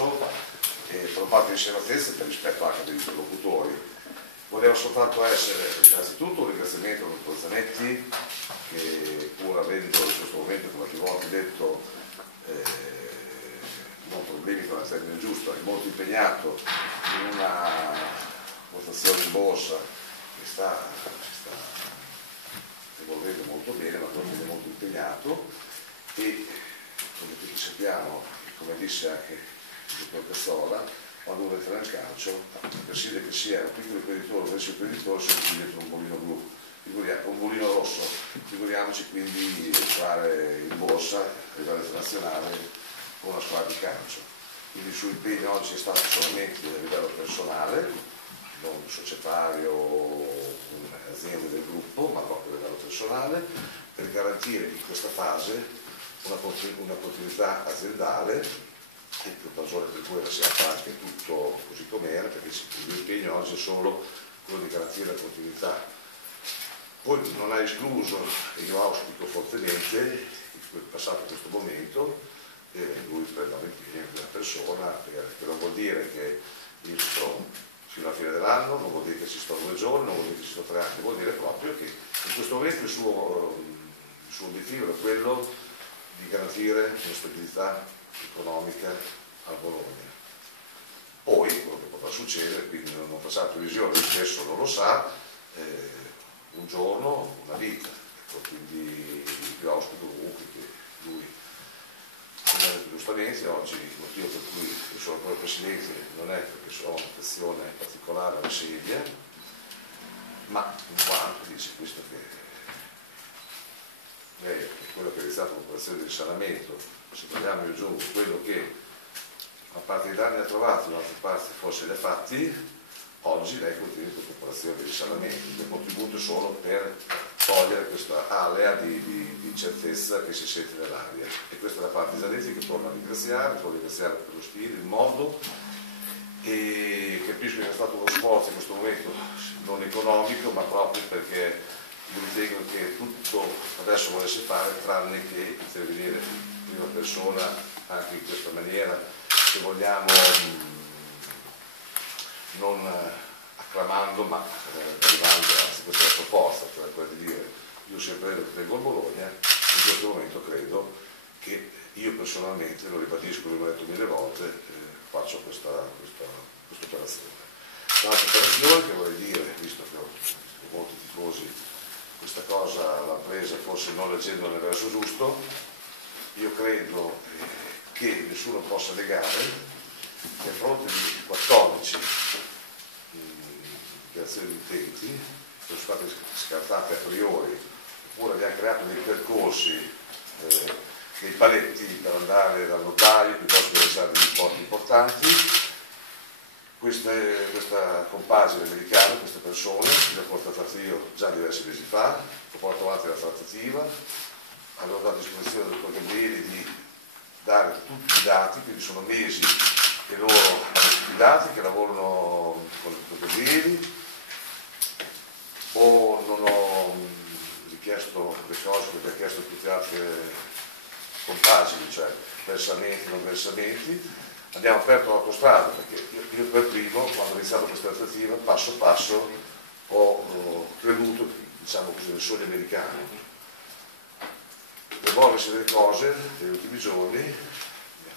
calcio per una parte di riservatezza e per rispetto anche degli interlocutori. Voleva soltanto essere innanzitutto un ringraziamento al dottor Zanetti, che pur avendo in questo momento, come più volte detto, non problemi con il termine giusto, è molto impegnato in una votazione in borsa che ci sta evolvendo molto bene, ma è molto impegnato e come tutti sappiamo, come disse anche il dottor Cazzola, quando uno entra nel calcio, preside che sia un piccolo imprenditore o un grande imprenditore, siamo dietro un bolino blu, un bolino rosso, figuriamoci quindi entrare in borsa a livello internazionale con una squadra di calcio. Quindi il suo impegno oggi è stato solamente a livello personale, non societario o aziende del gruppo, ma proprio a livello personale, per garantire in questa fase una continuità aziendale, e per ragione per cui era sempre anche tutto così com'era, perché l'impegno oggi è solo quello di garantire la continuità. Poi non ha escluso, e io auspico fortemente, passato questo momento, lui prenda l'impegno di una persona, che non vuol dire che io sto fino alla fine dell'anno, non vuol dire che ci sto 2 giorni, non vuol dire che ci sto 3 anni, vuol dire proprio che in questo momento il suo obiettivo è quello di garantire una stabilità economica a Bologna. Poi quello che potrà succedere, quindi non facciamo previsione, lui stesso non lo sa, un giorno, una vita. Ecco, quindi io auspico comunque che lui, come ha detto giustamente, oggi il motivo per cui io sono ancora presidente non è perché ho un'affezione particolare alla sedia, ma in quanto dice questo che lei è quello che è iniziato l'operazione di risanamento, se togliamo io giù quello che una parte dei danni ha trovato, un'altra parte forse li ha fatti, oggi lei continua questa operazione di risanamento, il contributo è solo per togliere questa alea di incertezza che si sente nell'aria. E questa è la parte di Zanetti che torna a ringraziare per lo stile, il modo, e capisco che è stato uno sforzo in questo momento non economico, ma proprio perché io ritengo che tutto adesso volesse fare tranne che intervenire in prima persona anche in questa maniera, se vogliamo, non acclamando ma arrivando, anzi questa è la proposta, cioè quella di dire io sempre tengo il Bologna, in questo momento credo che io personalmente, lo ribadisco, l'ho detto 1000 volte, faccio questa operazione. Un'altra operazione che vorrei dire, visto che ho molti tifosi questa cosa l'ha presa forse non leggendo nel verso giusto, io credo che nessuno possa negare che a fronte di 14 dichiarazioni di utenti che sono state scartate a priori, oppure abbiamo creato dei percorsi, dei paletti per andare dal notaio piuttosto che lasciare degli importi importanti. Questa compagine americana, queste persone, le ho portate io già diversi mesi fa, ho portato avanti la trattativa, avevo dato a disposizione del dottor Gabrieli di dare tutti i dati, quindi sono mesi che loro hanno tutti i dati, che lavorano con il dottor Gabrieli, o non ho richiesto le cose perché ho chiesto tutte le altre compagini, cioè versamenti, non versamenti. Abbiamo aperto l'autostrada perché io per primo, quando ho iniziato questa trattativa, passo passo ho creduto, diciamo così, nel sogno americano. L'evolversi delle cose negli ultimi giorni mi ha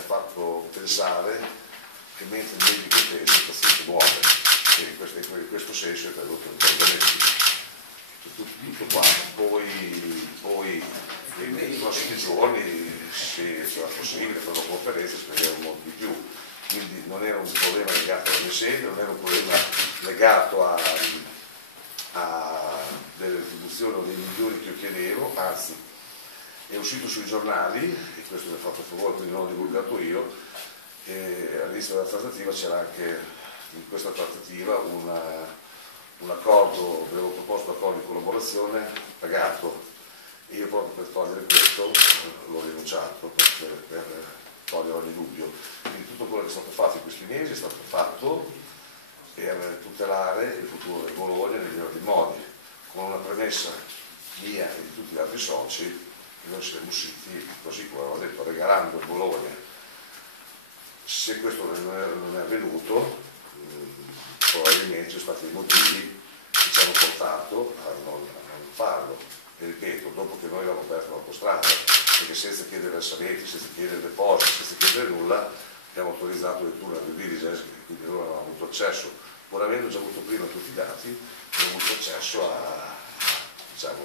fatto pensare che mentre il medico pensa il paziente muore, e in questo senso è creduto in cambiamenti. Tutto qua, poi nei prossimi giorni se sarà possibile per una conferenza spiegheremo molto di più, quindi non era un problema legato alla mia sede, non era un problema legato a delle retribuzioni o dei milioni che io chiedevo, anzi è uscito sui giornali, e questo mi ha fatto favore, quindi non l'ho divulgato io, e all'inizio della trattativa c'era anche in questa trattativa un accordo, avevo proposto accordo di collaborazione pagato, e io proprio per togliere questo l'ho rinunciato, per togliere ogni dubbio. Quindi tutto quello che è stato fatto in questi mesi è stato fatto per tutelare il futuro del Bologna nei migliori modi, con una premessa mia e di tutti gli altri soci, noi siamo usciti così come avevo detto, regalando il Bologna. Se questo non è avvenuto, probabilmente sono stati i motivi che ci hanno portato a non farlo. E ripeto, dopo che noi avevamo aperto l'autostrada, perché senza chiedere versamenti, senza chiedere depositi, senza chiedere nulla, abbiamo autorizzato il tunnel di diligence, quindi loro hanno avuto accesso, pur avendo già avuto prima tutti i dati, hanno avuto accesso diciamo,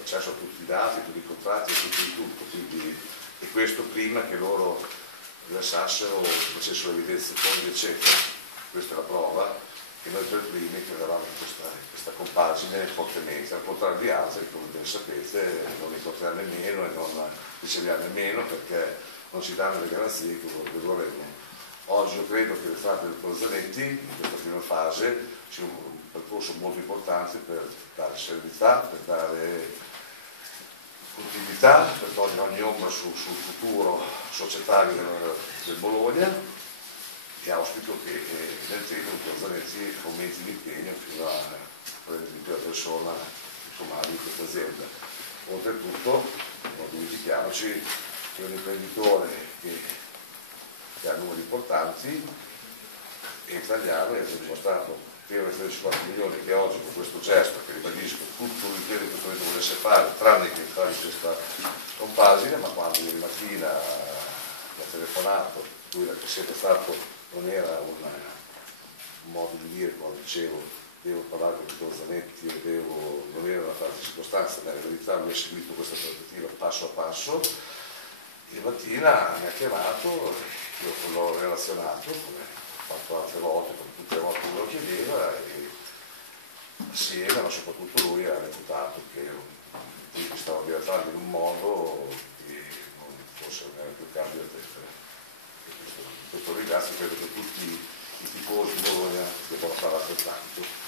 accesso a tutti i dati, a tutti i contratti, a tutto di tutto, quindi, e questo prima che loro versassero, facessero evidenze fondi eccetera. Questa è la prova che noi per primi credevamo in questa compagine fortemente, al contrario di altri, come ben sapete, non li incontriamo nemmeno e non riceviamo nemmeno perché non ci danno le garanzie che vorremmo. Oggi io credo che le tratte del Pozzanetti in questa prima fase sia un percorso molto importante per dare serenità, per dare continuità, per togliere ogni ombra sul futuro societario del Bologna, e auspico che nel tempo il Pozzanetti aumenti l'impegno fino a prendere la persona sommaria di questa azienda. Oltretutto, non dimentichiamoci che è un imprenditore che ha numeri importanti, è italiano e ha dimostrato per i 34 milioni che oggi con questo gesto, che ribadisco tutto l'intero in questo momento volesse fare, tranne che fare questa compagine, ma quando ieri mattina mi ha telefonato, lui era sempre stato, non era un modo di dire quando dicevo devo parlare con i Pozzanetti e non era una frase di circostanza, ma in verità lui ha seguito questa trattativa passo a passo. Ieri mattina mi ha chiamato, io l'ho relazionato, come ho fatto altre volte, come tutte le volte che me lo chiedeva, e assieme, ma soprattutto lui ha reputato che stava direttando in un modo che non fosse più cambio da testa. Questo ringrazio, credo che tutti i tifosi di Bologna devono fare altrettanto.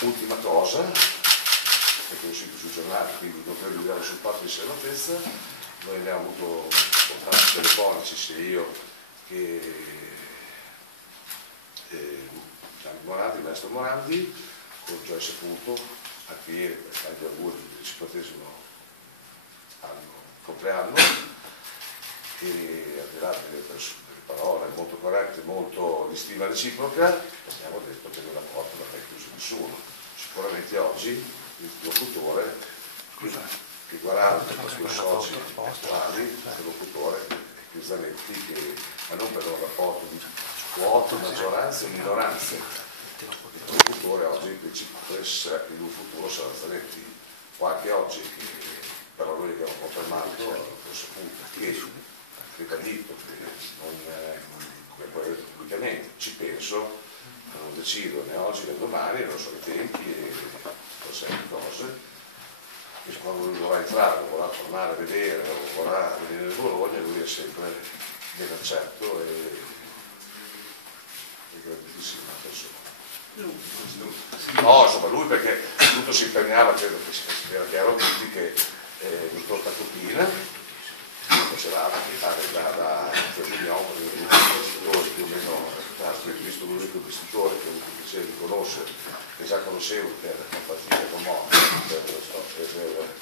Ultima cosa, che è uscito sui giornali, quindi non credo di dare sul fatto di servatezza, noi abbiamo avuto contatti telefonici sia io che Gianni Morandi, il maestro Morandi, con Joyce Puto, anche ieri per fare gli auguri del 50° compleanno, e al di là delle parole molto corrette, molto di stima reciproca, abbiamo detto che una porta non è chiusa nessuno. Sicuramente oggi il locutore che guarda i suoi soci attuali, il locutore è Zanetti, ma non per un rapporto di quote, maggioranze e minoranze. Il locutore oggi può essere che il futuro sarà Zanetti, o anche oggi che però noi abbiamo confermato, ho saputo che ribadito che come poi pubblicamente ci penso, non decido né oggi né domani, non so i tempi e forse cose, e quando lui vorrà entrare, vorrà tornare a vedere o vorrà venire nel Bologna, lui è sempre ben accetto e grandissima persona. No, insomma lui perché tutto si impegnava, credo che sia chiaro a tutti che il portacopina faceva da Fermignano, più o meno, visto l'unico investitore che ho avuto il piacere di conoscere, che già conoscevo per la partita con Monaco, per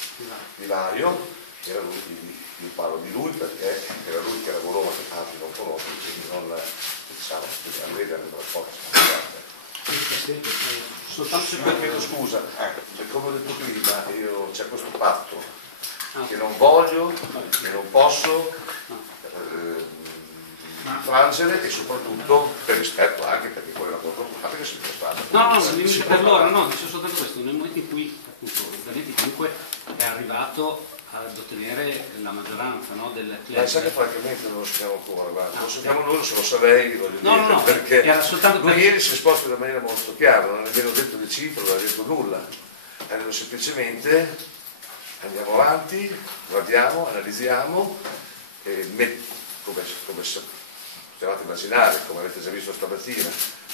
Vivaio, era lui, quindi io parlo di lui perché era lui che era Bologna, che altri non conoscono, quindi non diciamo, a lui era un rapporto. Chiedo scusa, come ho detto prima, c'è questo patto che non voglio, che non posso infrangere e soprattutto per rispetto anche perché poi la contropparte che si può fare. No, per loro no, dice soltanto questo, nel momento in cui appunto Zanetti comunque è arrivato ad ottenere la maggioranza, no, del club. Ma sai che francamente non lo sappiamo ancora, guarda, lo sappiamo noi, se lo saprei, voglio dire, no, perché era soltanto lui ieri si è esposto in maniera molto chiara, non ha nemmeno detto le cifre, non ha detto nulla, ha detto semplicemente andiamo avanti, guardiamo, analizziamo, e come potevate immaginare, come avete già visto stamattina,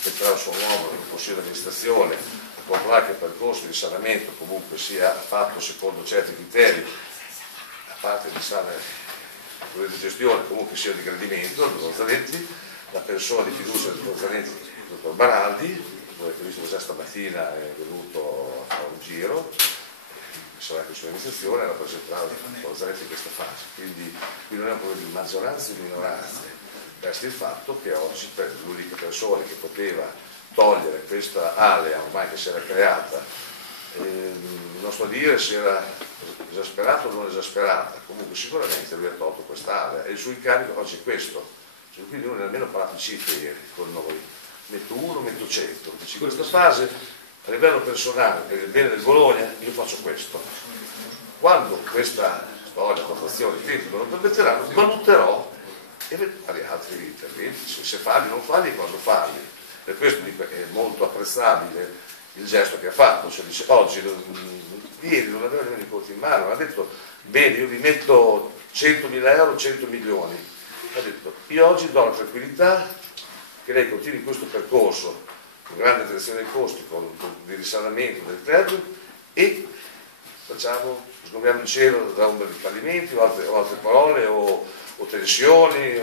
metterà il suo uomo nel consiglio di amministrazione per controllare che il percorso di risanamento comunque sia fatto secondo certi criteri, a parte di sale di gestione, comunque sia di gradimento del dottor Zanetti, la persona di fiducia del dottor Zanetti, il dottor Baraldi, voi avete visto che già stamattina è venuto a fare un giro, sarà anche sull'amministrazione, rappresentare con Zanetti in questa fase. Quindi qui non è un problema di maggioranza e di minoranza, resta il fatto che oggi per l'unica persona che poteva togliere questa area ormai che si era creata, non sto a dire se era esasperato o non esasperata, comunque sicuramente lui ha tolto quest'area e il suo incarico oggi è questo, quindi non è nemmeno parlato di cifre ieri con noi, metto 1, metto 100, in questa fase a livello personale per il bene del Bologna io faccio questo, quando questa storia, contrazione, i tempi non lo permetteranno, valuterò e vedrò altri interventi, se farli o non farli, quando farli. Per questo dico, è molto apprezzabile il gesto che ha fatto, cioè dice oggi, ieri non aveva nemmeno i conti in mano, ha detto bene io vi metto 100.000 euro, 100 milioni, ha detto io oggi do la tranquillità che lei continui questo percorso con grande attenzione ai costi, con il risanamento del terreno e facciamo, sgomiamo il cielo da ombra di fallimenti o altre parole o tensioni.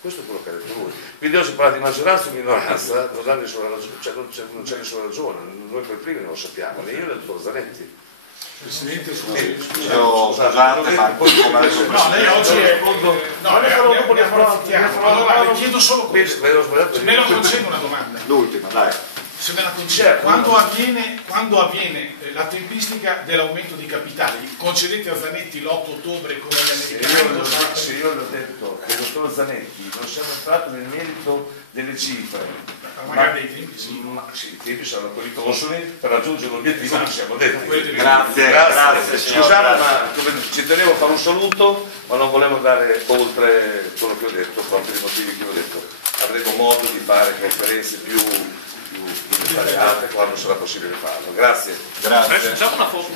Questo è quello che ha detto lui. Quindi oggi parla di maggioranza o minoranza, non ha nessuna ragione, cioè non c'è nessuna ragione, noi per primi non lo sappiamo, né io né il dottor Zanetti. Presidente, scusate, ma no, lei oggi è allora le chiedo solo questo, se me lo concede una domanda. L'ultima, dai. Se me la concede, quando avviene la tempistica dell'aumento di capitali, concedete a Zanetti l'8 ottobre come gli americani? Se io l'ho detto che il dottor Zanetti non siamo entrati nel merito delle cifre, magari dei tempi, sì. I tempi saranno quelli consoni per raggiungere l'obiettivo che siamo detti. Grazie. Scusate, ma ci tenevo a fare un saluto, ma non volevo andare oltre quello che ho detto, proprio i motivi che ho detto. Avremo modo di fare conferenze più dettagliate quando sarà possibile farlo. Grazie. Facciamo una foto.